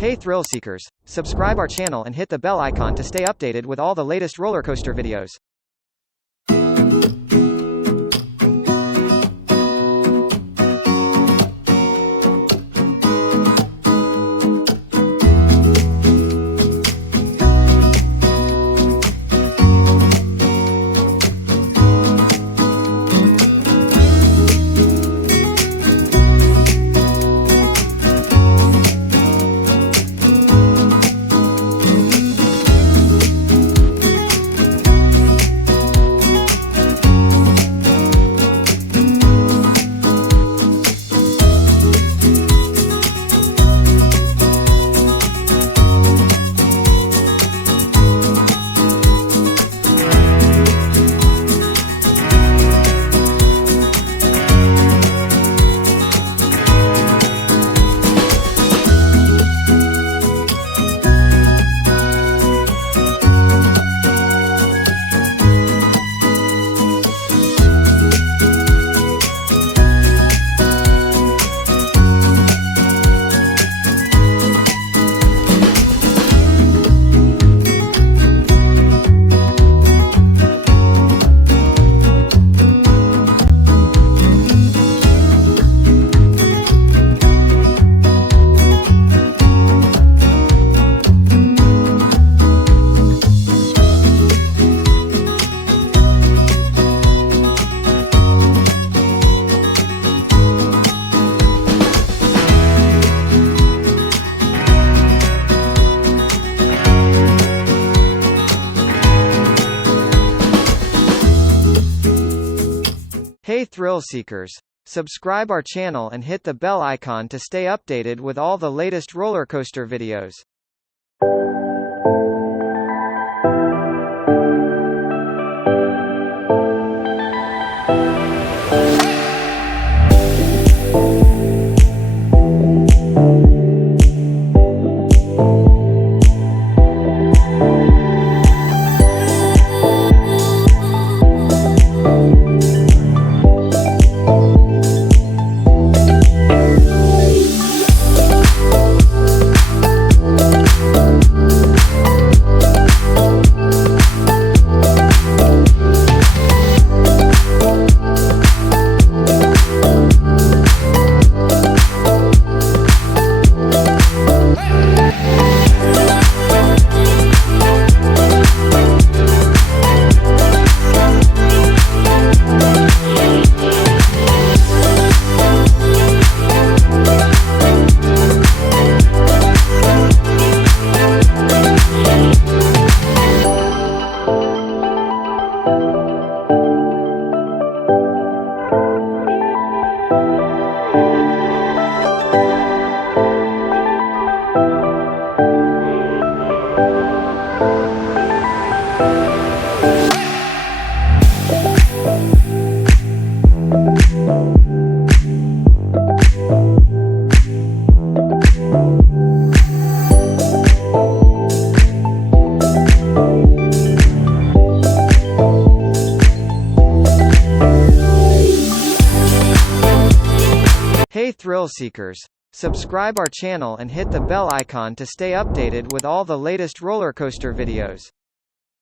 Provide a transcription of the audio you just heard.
Hey thrill seekers, subscribe our channel and hit the bell icon to stay updated with all the latest roller coaster videos. Hey thrill seekers, subscribe our channel and hit the bell icon to stay updated with all the latest roller coaster videos. Hey thrill seekers, subscribe our channel and hit the bell icon to stay updated with all the latest roller coaster videos.